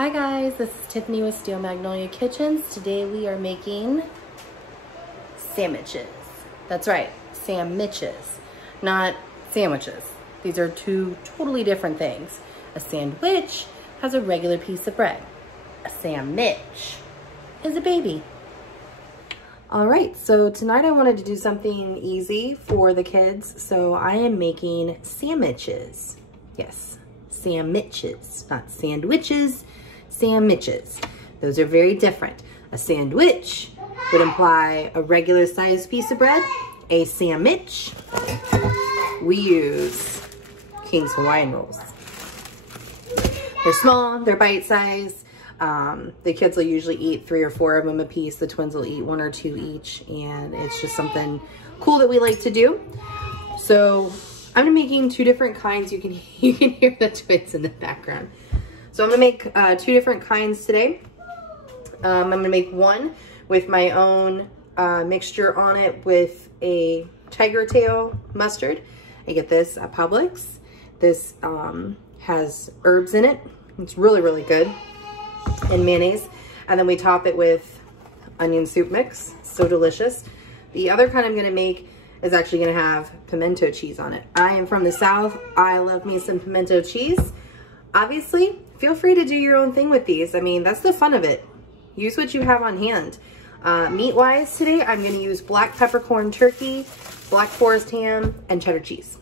Hi guys, this is Tiffany with Steel Magnolia Kitchens. Today we are making Sammiches. That's right, Sammiches, not sandwiches. These are two totally different things. A sandwich has a regular piece of bread. A sandwich is a baby. All right, so tonight I wanted to do something easy for the kids. So I am making sandwiches. Yes, sandwiches, not sandwiches. Sammiches. Those are very different. A sandwich would imply a regular sized piece of bread. A sandwich, we use King's Hawaiian rolls. They're small, they're bite size. The kids will usually eat 3 or 4 of them a piece. The twins will eat 1 or 2 each, and it's just something cool that we like to do. So I'm making 2 different kinds. You can hear the twins in the background. So I'm gonna make 2 different kinds today. I'm gonna make one with my own mixture on it with a tiger tail mustard. I get this at Publix. This has herbs in it. It's really, really good. And mayonnaise. And then we top it with onion soup mix. So delicious. The other kind I'm gonna make is actually gonna have pimento cheese on it. I am from the South. I love me some pimento cheese. Obviously, feel free to do your own thing with these. I mean, that's the fun of it. Use what you have on hand. Meat-wise today, I'm gonna use black peppercorn turkey, black forest ham, and cheddar cheese.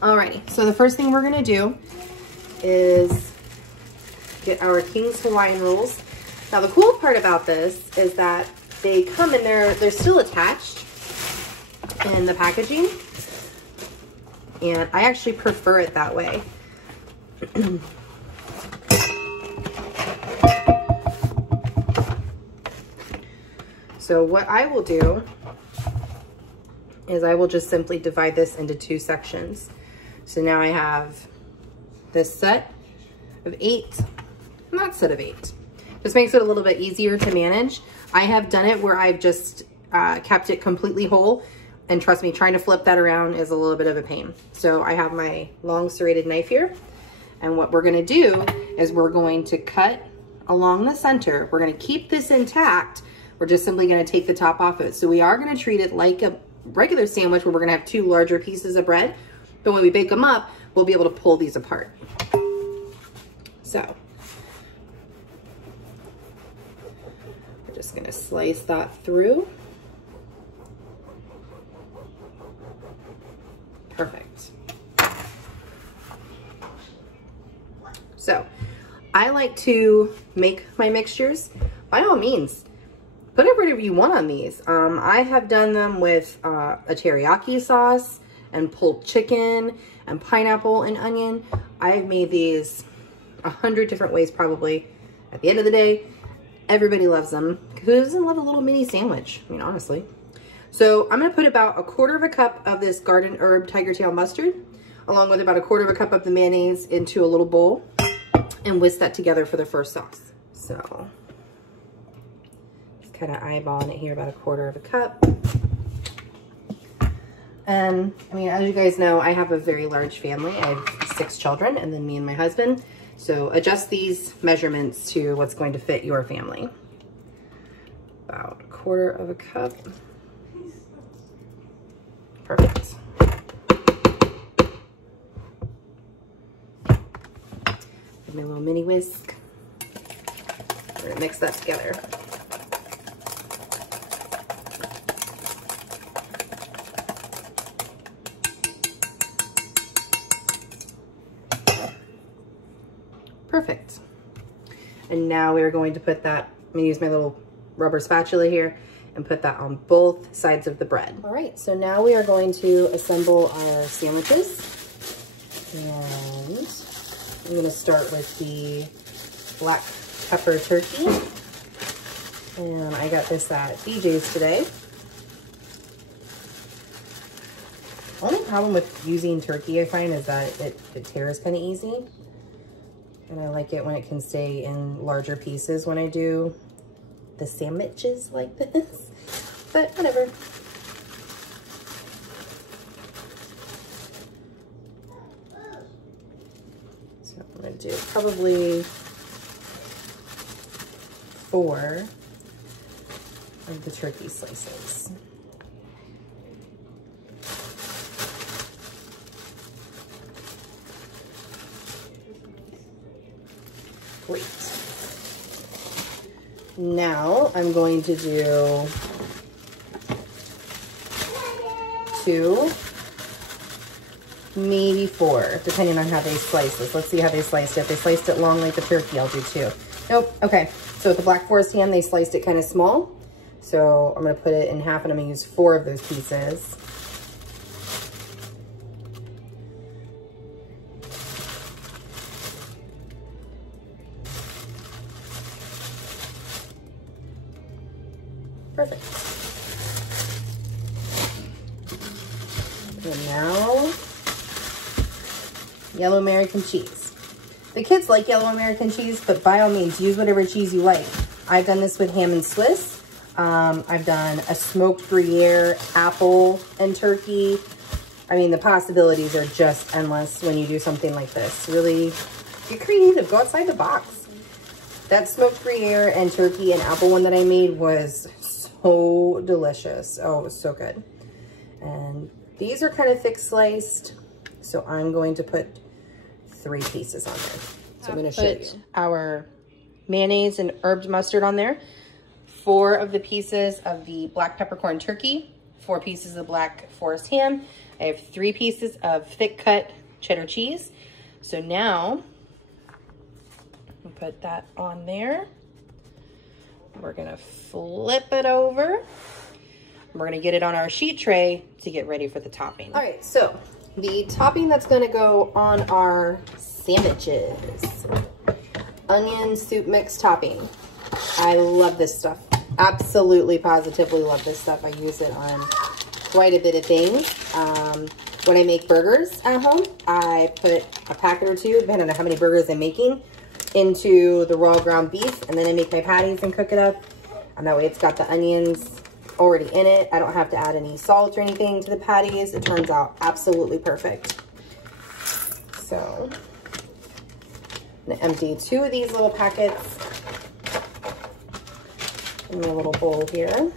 Alrighty, so the first thing we're gonna do is get our King's Hawaiian rolls. Now the cool part about this is that they come in they're still attached in the packaging. And I actually prefer it that way. So what I will do is I will just simply divide this into 2 sections. So now I have this set of 8, and that set of 8. This makes it a little bit easier to manage. I have done it where I've just kept it completely whole, and trust me, trying to flip that around is a little bit of a pain. So I have my long serrated knife here, and what we're gonna do is we're going to cut along the center. We're gonna keep this intact. We're just simply gonna take the top off of it. So we are gonna treat it like a regular sandwich where we're gonna have 2 larger pieces of bread, but when we bake them up, we'll be able to pull these apart. So, we're just gonna slice that through. Perfect. So, I like to make my mixtures. By all means, put whatever you want on these. I have done them with a teriyaki sauce and pulled chicken and pineapple and onion. I've made these 100 different ways probably. At the end of the day, everybody loves them. Who doesn't love a little mini sandwich? I mean, honestly. So I'm gonna put about 1/4 cup of this garden herb tiger tail mustard, along with about 1/4 cup of the mayonnaise into a little bowl, and whisk that together for the first sauce. So just kind of eyeballing it here, about 1/4 cup. And I mean, as you guys know, I have a very large family. I have 6 children, and then me and my husband. So adjust these measurements to what's going to fit your family. About 1/4 cup. Perfect. Give me a little mini whisk. We're gonna mix that together. Perfect. And now we're going to put that, I'm gonna use my little rubber spatula here and put that on both sides of the bread. All right, so now we are going to assemble our sandwiches. And I'm gonna start with the black pepper turkey. And I got this at BJ's today. Only problem with using turkey, I find, is that it tears kind of easy. And I like it when it can stay in larger pieces when I do the sandwiches like this, but whatever. So I'm gonna do probably 4 of the turkey slices. Great. Now I'm going to do 2, maybe 4, depending on how they slice this. Let's see how they sliced it. If they sliced it long like the turkey, I'll do 2. Nope, okay. So with the Black Forest ham, they sliced it kind of small. So I'm gonna put it in half and I'm gonna use 4 of those pieces. Perfect. And now, yellow American cheese. The kids like yellow American cheese, but by all means, use whatever cheese you like. I've done this with ham and Swiss. I've done a smoked Gruyere, apple, and turkey. I mean, the possibilities are just endless when you do something like this. Really get creative, go outside the box. That smoked Gruyere and turkey and apple one that I made was so delicious. Oh, it was so good. And these are kind of thick sliced, so I'm going to put 3 pieces on there. So I'm going to show you. Our mayonnaise and herbed mustard on there. 4 of the pieces of the black peppercorn turkey, 4 pieces of Black Forest ham. I have 3 pieces of thick cut cheddar cheese. So now I'll put that on there. We're gonna flip it over. We're gonna get it on our sheet tray to get ready for the topping. All right, so the topping that's gonna go on our sandwiches. Onion soup mix topping. I love this stuff. Absolutely, positively love this stuff. I use it on quite a bit of things. When I make burgers at home, I put a packet or 2, depending on how many burgers I'm making, into the raw ground beef, and then I make my patties and cook it up. And that way it's got the onions already in it. I don't have to add any salt or anything to the patties. It turns out absolutely perfect. So I'm gonna empty 2 of these little packets in my little bowl here.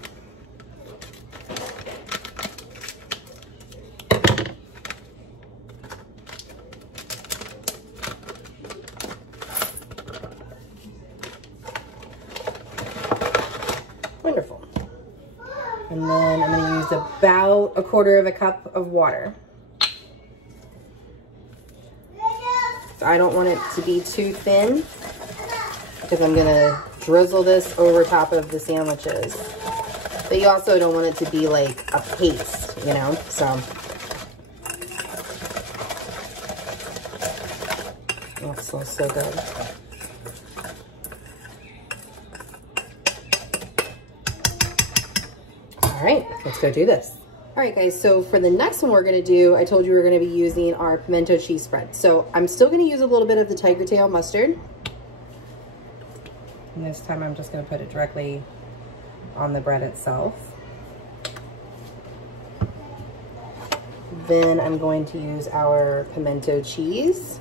Wonderful. And then I'm going to use about 1/4 cup of water. So I don't want it to be too thin because I'm going to drizzle this over top of the sandwiches. But you also don't want it to be like a paste, you know? So that smells so good. All right, let's go do this. All right, guys, so for the next one we're gonna do, I told you we're gonna be using our pimento cheese spread. So I'm still gonna use a little bit of the tiger tail mustard. And this time I'm just gonna put it directly on the bread itself. Then I'm going to use our pimento cheese.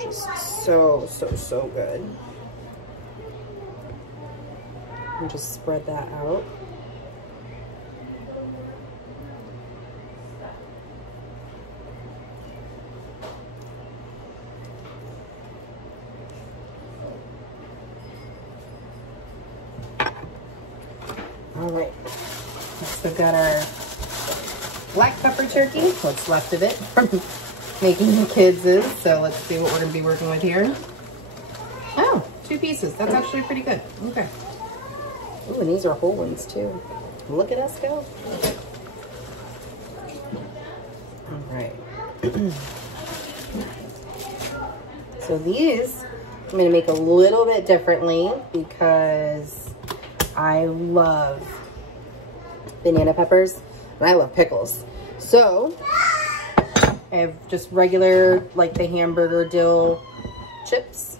Just so, so, so good. And just spread that out. All right, so we've got our black pepper turkey, what's left of it from making the kids is. So let's see what we're gonna be working with here. Oh, 2 pieces, that's actually pretty good, okay. Ooh, and these are whole ones too. Look at us go. All right. So these, I'm gonna make a little bit differently because I love banana peppers and I love pickles. So I have just regular, like the hamburger dill chips.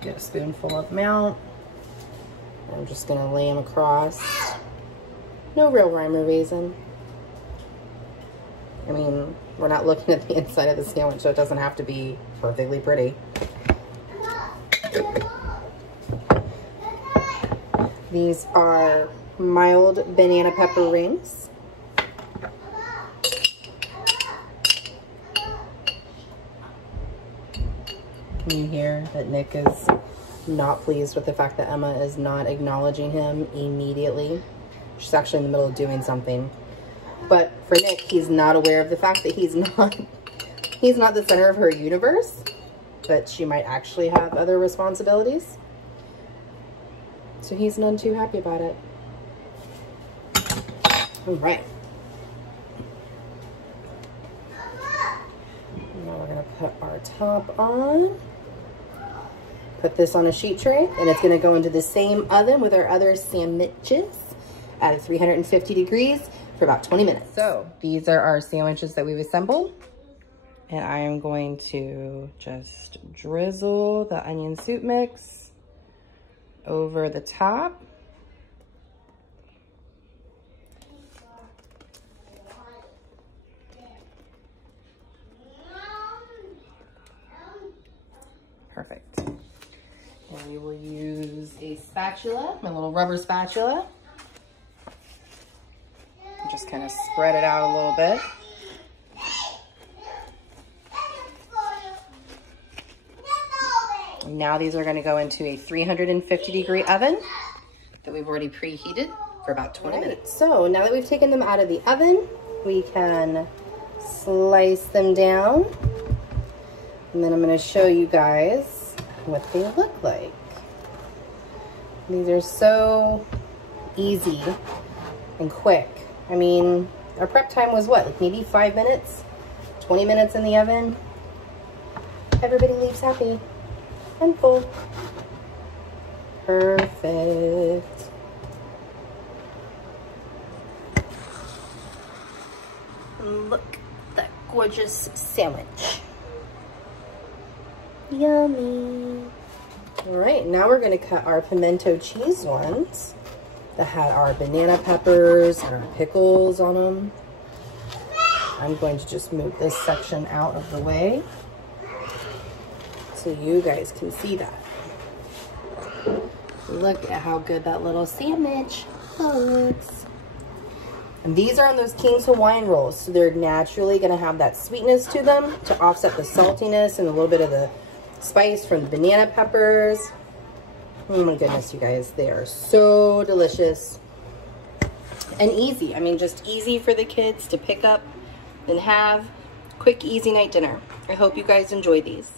Get a spoonful of them out. I'm just gonna lay them across. No real rhyme or reason. I mean, we're not looking at the inside of the sandwich, so it doesn't have to be perfectly pretty. These are mild banana pepper rings. Can you hear that Nick is not pleased with the fact that Emma is not acknowledging him immediately? She's actually in the middle of doing something. But for Nick, he's not aware of the fact that he's not the center of her universe, but she might actually have other responsibilities. So he's none too happy about it. All right. Now we're gonna put our top on. Put this on a sheet tray, and it's gonna go into the same oven with our other sandwiches at 350 degrees for about 20 minutes. So these are our sandwiches that we've assembled. And I am going to just drizzle the onion soup mix over the top. Perfect. And we will use a spatula, my little rubber spatula. Just kind of spread it out a little bit. Now these are going to go into a 350 degree oven that we've already preheated for about 20 minutes. So now that we've taken them out of the oven, we can slice them down. And then I'm going to show you guys what they look like. These are so easy and quick. I mean, our prep time was what, like maybe 5 minutes, 20 minutes in the oven. Everybody leaves happy and full. Perfect. Look at that gorgeous sandwich. Yummy. All right, now we're gonna cut our pimento cheese ones that had our banana peppers and our pickles on them. I'm going to just move this section out of the way so you guys can see that. Look at how good that little sandwich looks. And these are on those King's Hawaiian rolls, so they're naturally gonna have that sweetness to them to offset the saltiness and a little bit of the spice from the banana peppers. Oh my goodness, you guys, they are so delicious and easy. I mean, just easy for the kids to pick up and have. Quick, easy night dinner. I hope you guys enjoy these.